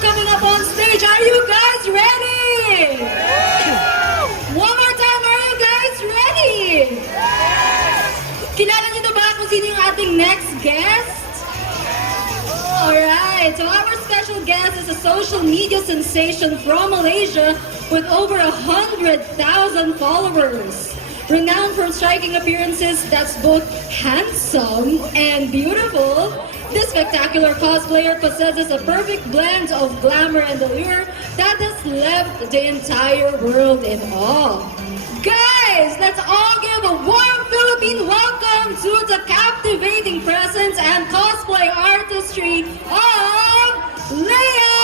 coming up on stage. Are you guys ready? One more time, are you guys ready? Kilala niyo na ba kung sino yung ating next guest? Alright, so our special guest is a social media sensation from Malaysia with over 100,000 followers. Renowned for striking appearances that's both handsome and beautiful, this spectacular cosplayer possesses a perfect blend of glamour and allure that has left the entire world in awe. Guys, let's all give a warm Philippine welcome to the captivating presence and cosplay artistry of Leah!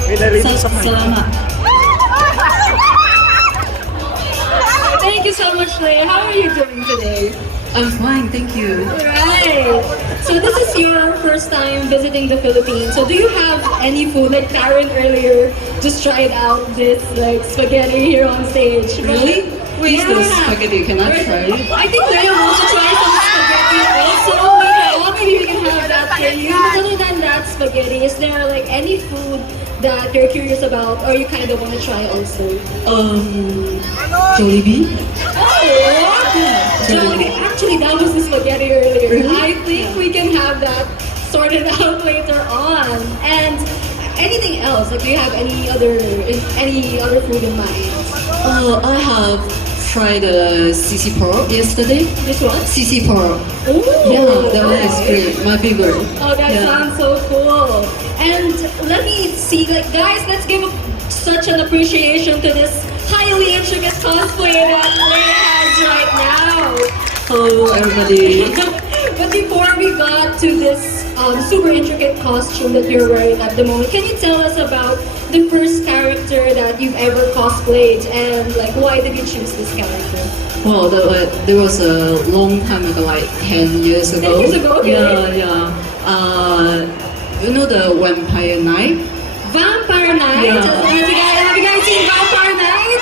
Salamat. Thank you so much, Leia. How are you doing today? I'm fine, thank you. Alright. So this is your first time visiting the Philippines. So do you have any food, like Karen earlier just tried out this like spaghetti here on stage? Really? Where is the Yeah. spaghetti? Can I try it? I think Leia wants to try some spaghetti also. Maybe we can have that for you. But other than that spaghetti, is there like any food that you're curious about or you kind of want to try also? Jollibee? Oh, Jollibee. Actually, that was the spaghetti earlier. Really? I think we can have that sorted out later on. And anything else? Like, do you have any other food in mind? I have tried CC pork yesterday. This one? CC pork. Oh, Yeah, that one is great. My favorite. Oh, that Yeah. sounds so cool. And let me see, like, guys, let's give such an appreciation to this highly intricate cosplay that Leia has right now. Hello, everybody. But before we got to this super intricate costume that you're wearing at the moment, can you tell us about the first character that you've ever cosplayed and like why did you choose this character? Well, there was a long time ago, like 10 years ago. 10 years ago? Okay. Yeah. You know the Vampire Night? Vampire Night? Yeah. Have you guys seen Vampire Night?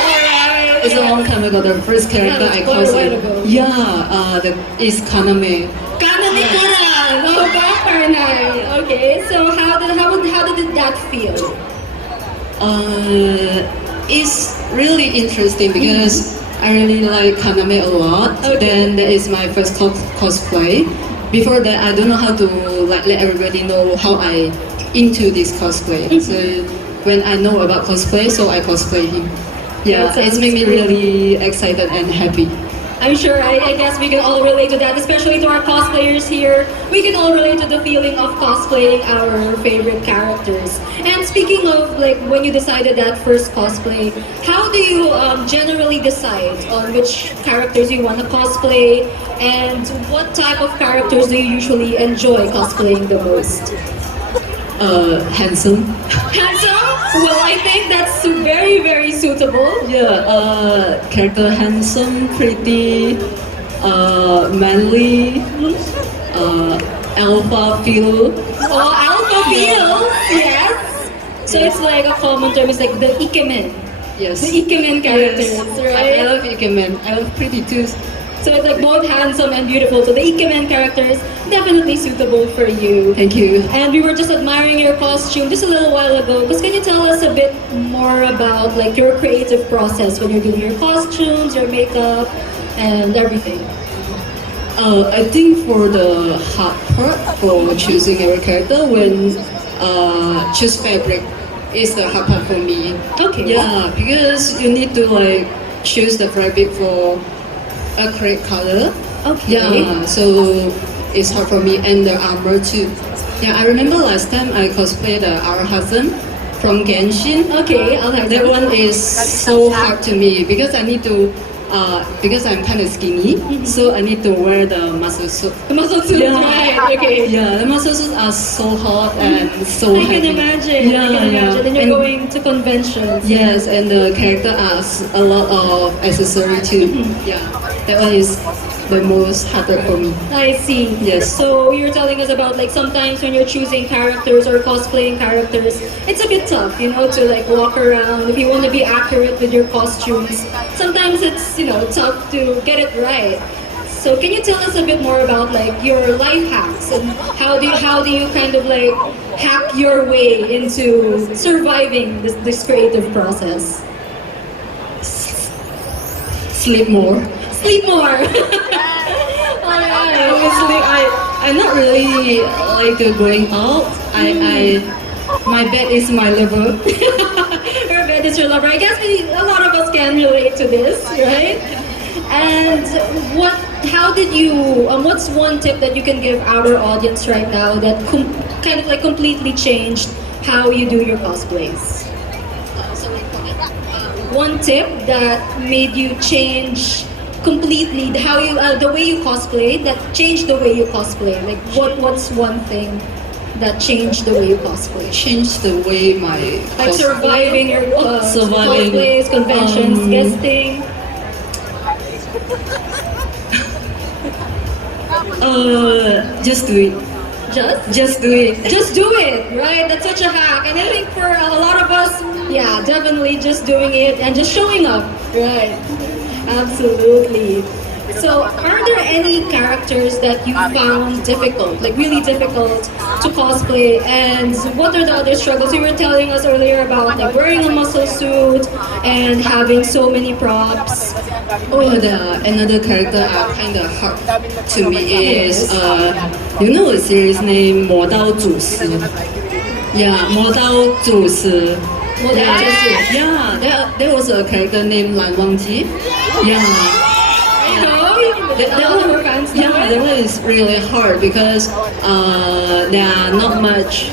Alright. It's a long time ago. The first character Yeah, I it's quite a while cosplayed. ago. Yeah, is Kaname. Kaname Kuran! Oh, Vampire Night! Okay, so how did that feel? It's really interesting because I really like Kaname a lot. Okay. Then that is my first cosplay. Before that, I don't know how to like let everybody know how I into this cosplay. So when I know about cosplay, so I cosplay him. Yeah, That it's sounds made me great. really excited and happy. I'm sure, I guess we can all relate to that, especially to our cosplayers here. We can all relate to the feeling of cosplaying our favorite characters. And speaking of like when you decided that first cosplay, how do you generally decide on which characters you want to cosplay and what type of characters do you usually enjoy cosplaying the most? Handsome. Handsome? Well, I think that's very, very suitable. Yeah, character handsome, pretty, manly, alpha feel. Oh, alpha feels, yes. So it's like a common term, it's like the ikemen. Yes. The ikemen characters, Yes. right? I love ikemen. I love pretty too. So it's like both handsome and beautiful. So the ikemen characters, definitely suitable for you. Thank you. And we were just admiring your costume just a little while ago. Because can you tell us a bit more about like your creative process when you're doing your costumes, your makeup, and everything? I think for the hard part for choosing our character when choose fabric is the hard part for me. Okay. Yeah, because you need to like choose the fabric for a correct color. Okay. Yeah, so it's hard for me and the armor too. Yeah, I remember last time I cosplayed our husband from Genshin. Okay, I'll have That one is so hard to me because I need to because I'm kind of skinny, so I need to wear the muscle suit. The muscle suit, right? Okay. Yeah, the muscle suits are so hot and so I heavy. can imagine. Yeah, I can imagine. And you're And- going to conventions. Yes, and the character has a lot of accessory too. Yeah, that one is the most harder for me. I see. Yes. So you're telling us about like sometimes when you're choosing characters or cosplaying characters, it's a bit tough, to like walk around if you want to be accurate with your costumes. Sometimes it's tough to get it right. So can you tell us a bit more about like your life hacks and how do you kind of like hack your way into surviving this creative process? Sleep more. Sleep more. Honestly, I'm not really like to going out. My bed is my lover. Your bed is your lover. I guess a lot of us can relate to this, right? And what's one tip that you can give our audience right now that kind of like completely changed how you do your cosplays? One tip that made you change completely the way you cosplay, that changed the way you cosplay. Like what's one thing that changed the way you cosplay? Changed the way my Like surviving your Surviving, cosplays, conventions, guesting. Just do it. Just do it. Just do it, right? That's such a hack. And I think for a lot of us, yeah, definitely just doing it and just showing up, right? Absolutely. So, are there any characters that you found difficult, like really difficult to cosplay? And what are the other struggles? You were telling us earlier about like wearing a muscle suit and having so many props. Another character kind of hard to me is a series named 魔刀祖师. Yeah, 魔刀祖师. Yeah, there was a character named 蓝忘机. Yeah. That one is really hard because there are not much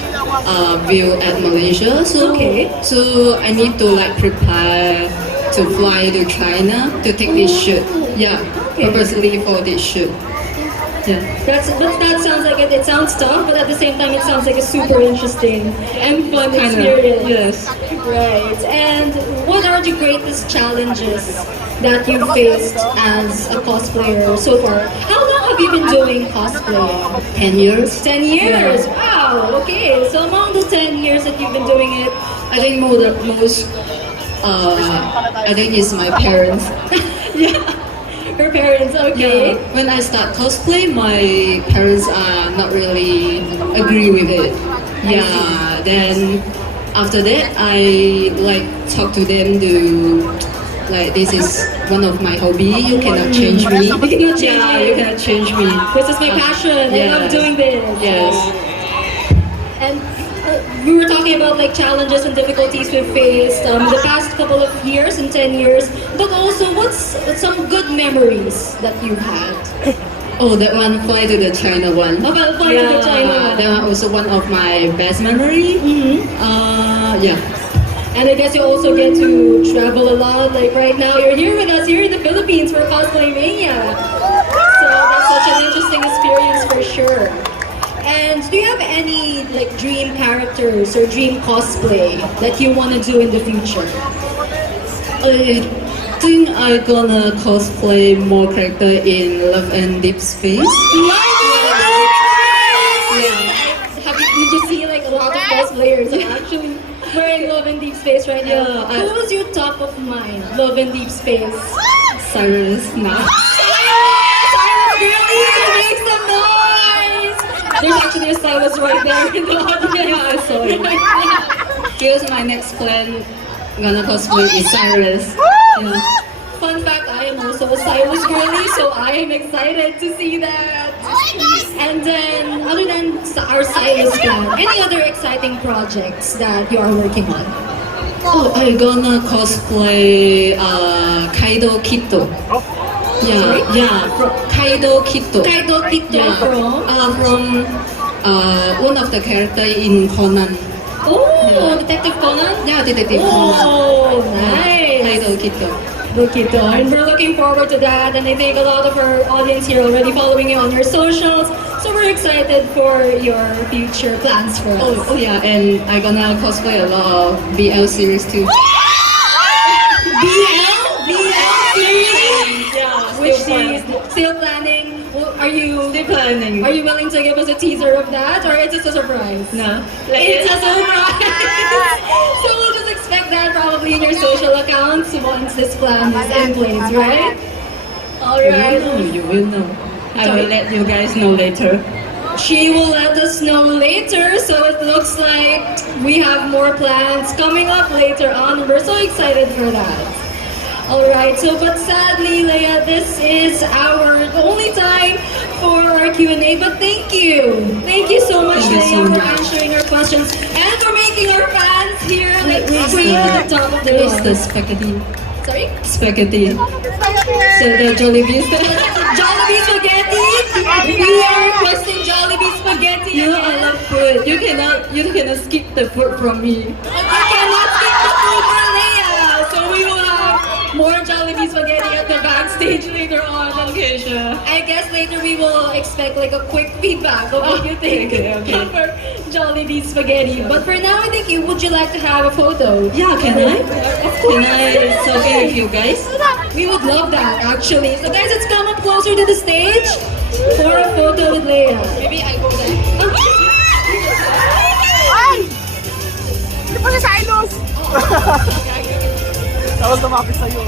view at Malaysia, so I need to like prepare to fly to China to take this shoot. Yeah, purposely for this shoot. Yeah. That sounds like it sounds tough, but at the same time it sounds like a super interesting and fun experience. Yes. Right. And what are the greatest challenges that you faced as a cosplayer so far? How long have you been doing cosplay? 10 years. 10 years. Yeah. Wow. Okay. So among the 10 years that you've been doing it, I think I think it's my parents. Yeah. Her parents, okay. Yeah. When I start cosplay, my parents are not really agree with it. Yeah. Then after that, I like talk to them to like this is one of my hobby. You cannot change me. You cannot change me. You cannot change me. This is my passion. I love doing this. Yes. And we were talking about like challenges and difficulties we've faced the past couple of years and 10 years, but also what's some good memories that you've had? Oh, that one, fly to the China one. About fly to the China one. That one also one of my best memory. Yeah. And I guess you also get to travel a lot. Like right now, you're here with us here in the Philippines for Cosplay Mania. So that's such an interesting experience for sure. And do you have any like dream characters or dream cosplay that you want to do in the future? I think I'm gonna cosplay more character in Love and Deep Space. Did you see like a lot of cosplayers are actually wearing Love and Deep Space right now? Yeah, Who's your top of mind? Love and Deep Space. Cyrus now. Cyrus, girlie, make some noise! There's actually a Cyrus right there in the audience. Yeah, I saw it. Here's my next plan. Gonna cosplay is Cyrus. Yeah. Fun fact, I am also a Cyrus girlie, so I am excited to see that. And then, other than our Cyrus plan, any other exciting projects that you are working on? Oh, I'm gonna cosplay Kaido Kito. From Kaido Kito. Kaido Kito From one of the character in Conan. Oh, Detective Conan? Yeah, Detective Conan. Conan. Oh, nice. Kaido Kito. Bukito. And we're looking forward to that. And I think a lot of our audience here already following you on your socials. So we're excited for your future plans for us. Oh yeah, and I gonna cosplay a lot of BL series too. BL series? Yeah, Which is still planning. Well, Are you still planning. Are you willing to give us a teaser of that, or it's just a surprise? No. It's a surprise. So we'll just expect that probably in your social accounts once this plan is in place, right? All right. You will know. I Sorry? will let you guys know later. She will let us know later, so it looks like we have more plans coming up later on. We're so excited for that. Alright, so but sadly, Leia, this is our only time for our Q&A, but thank you. Thank you so much, Thank you Leia, so for much. answering our questions and for making our fans here like Where's scream at the top of their Where's the lungs. spaghetti? Sorry? Spaghetti. So the Jollibees. Jollibee spaghetti! We are requesting Jollibee spaghetti! You know I love food. You cannot skip the food from me. I cannot skip the food for Leia! So we will have more Jollibee spaghetti at the backstage later on. Okay, sure. I guess later we will expect like a quick feedback of what you think Okay. for Jollibee spaghetti. But for now, I think would you like to have a photo? Yeah, can I? Of course. Can I selfie with you guys? We would love that actually. So guys, let's come up closer to the stage for a photo with Leia. Maybe I go there. Ay! Hindi pa siya sa ilos! Tapos lumapit sa'yo.